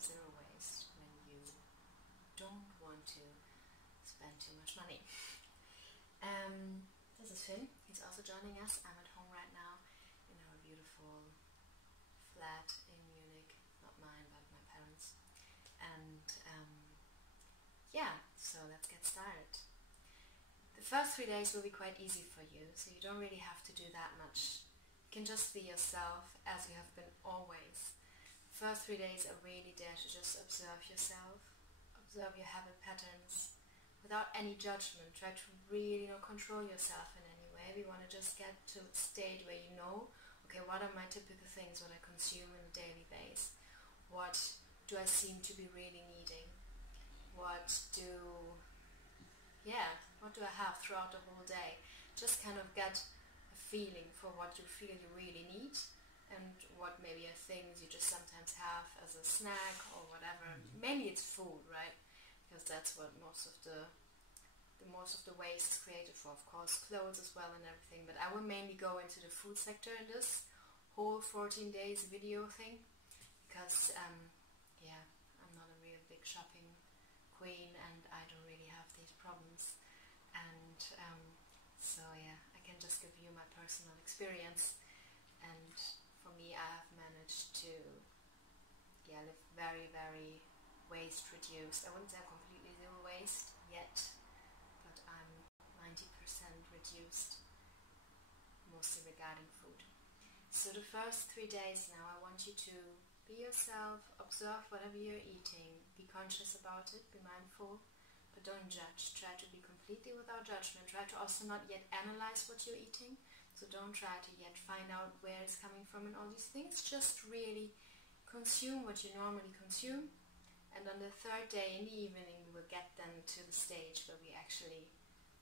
zero waste when you don't want to spend too much money. This is Finn. He's also joining us. I'm at home right now in our beautiful flat in Munich. Not mine, but my parents. And yeah, so let's get started. The first 3 days will be quite easy for you, so you don't really have to do that much. You can just be yourself as you have been always. The first 3 days are really there to just observe yourself, observe your habit patterns, without any judgment. Try to really control yourself in any way. We want to just get to a state where you know, okay, what are my typical things, what I consume on a daily basis? What do I seem to be really needing? What do I have throughout the whole day? Just kind of get a feeling for what you feel you really need, and what maybe are things you just sometimes have as a snack or whatever. Mainly it's food, right? Because that's what most of the waste is created for. Of course, clothes as well and everything. But I will mainly go into the food sector in this whole 14 days video thing, because I'm not a real big shopping queen and I don't really have these problems. And so yeah, I can just give you my personal experience. And for me, I have managed to live very, very waste reduced. I wouldn't say completely zero waste yet, but I'm 90% reduced, mostly regarding food. So the first 3 days now, I want you to be yourself, observe whatever you're eating, be conscious about it, be mindful, but don't judge. Try to be completely without judgment. Try to also not yet analyze what you're eating, so don't try to yet find out where it's coming from and all these things. Just really consume what you normally consume. And on the third day in the evening, we will get then to the stage where we actually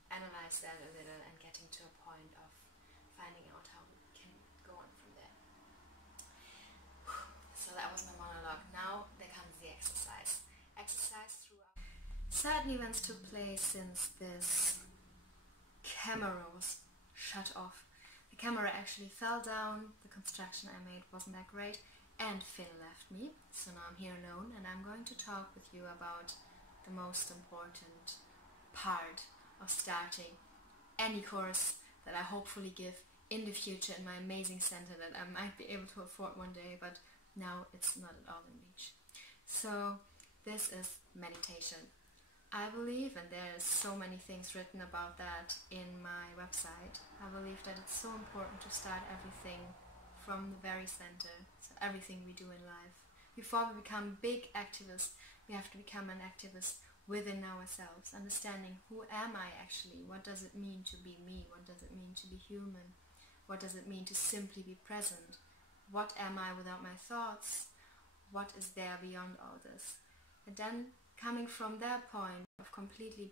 analyze that a little and getting to a point of finding out how we can go on from there. So that was my monologue. Now there comes the exercise. Exercise throughout. Certain events took place since this camera was shut off. The camera actually fell down. The construction I made wasn't that great. And Finn left me, so now I'm here alone, and I'm going to talk with you about the most important part of starting any course that I hopefully give in the future in my amazing center that I might be able to afford one day, but now it's not at all in reach. So this is meditation. I believe, and there's so many things written about that in my website, I believe that it's so important to start everything from the very center. So everything we do in life. Before we become big activists, we have to become an activist within ourselves, understanding who am I actually, what does it mean to be me, what does it mean to be human, what does it mean to simply be present, what am I without my thoughts, what is there beyond all this. And then coming from that point of completely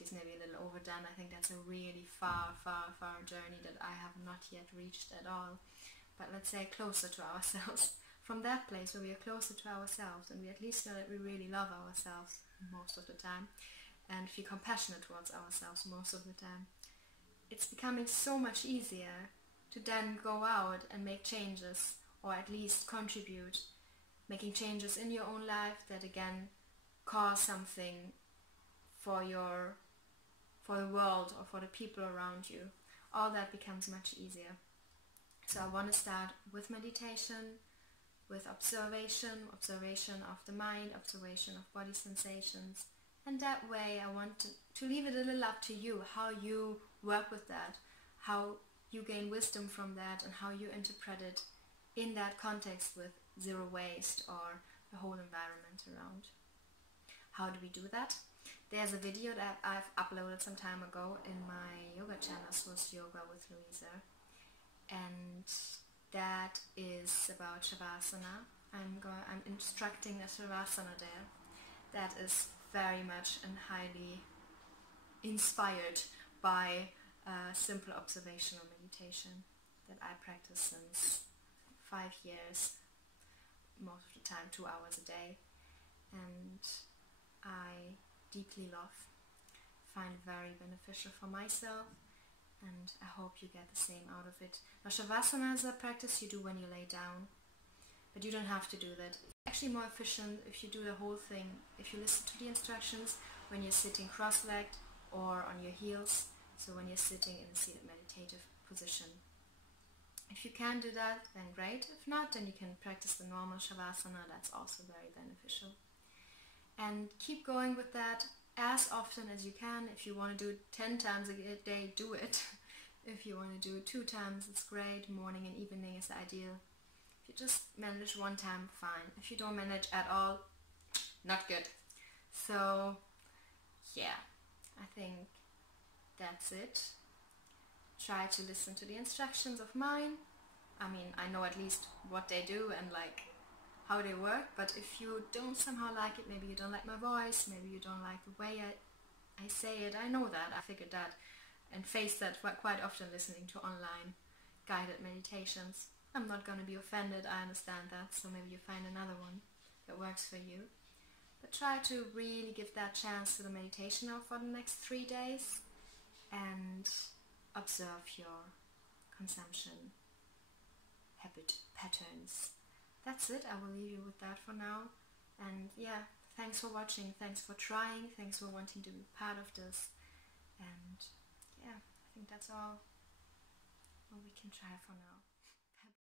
is maybe a little overdone. I think that's a really far journey that I have not yet reached at all. But let's say closer to ourselves. From that place where we are closer to ourselves and we at least know that we really love ourselves most of the time and feel compassionate towards ourselves most of the time, it's becoming so much easier to then go out and make changes, or at least contribute, making changes in your own life that again cause something for the world or for the people around you. All that becomes much easier. So I want to start with meditation, with observation of the mind, observation of body sensations, and that way I want to leave it a little up to you, how you work with that, how you gain wisdom from that, and how you interpret it in that context with zero waste or the whole environment around. How do we do that? There's a video that I've uploaded some time ago in my yoga channel, was Yoga with Louisa, and that is about Shavasana. I'm instructing a Shavasana there that is very much and highly inspired by simple observational meditation that I practice since 5 years, most of the time 2 hours a day, and I deeply love, find very beneficial for myself, and I hope you get the same out of it. Now, Shavasana is a practice you do when you lay down. but you don't have to do that. It's actually more efficient if you do the whole thing, if you listen to the instructions when you're sitting cross-legged or on your heels, so when you're sitting in a seated meditative position. If you can do that, then great. If not, then you can practice the normal Shavasana. That's also very beneficial. And keep going with that as often as you can. If you want to do it 10 times a day, do it. If you want to do it 2 times, it's great. Morning and evening is ideal. If you just manage 1 time, fine. If you don't manage at all, not good. So, yeah, I think that's it. Try to listen to the instructions of mine. I mean, I know at least what they do and like how they work, but if you don't somehow like it, maybe you don't like my voice, maybe you don't like the way I say it, I know that, I figured that and face that quite often listening to online guided meditations. I'm not going to be offended, I understand that, so maybe you find another one that works for you. But try to really give that chance to the meditation now for the next 3 days and observe your consumption habit patterns. That's it. I will leave you with that for now. And yeah, thanks for watching, thanks for trying, thanks for wanting to be part of this. And yeah, I think that's all we can try for now.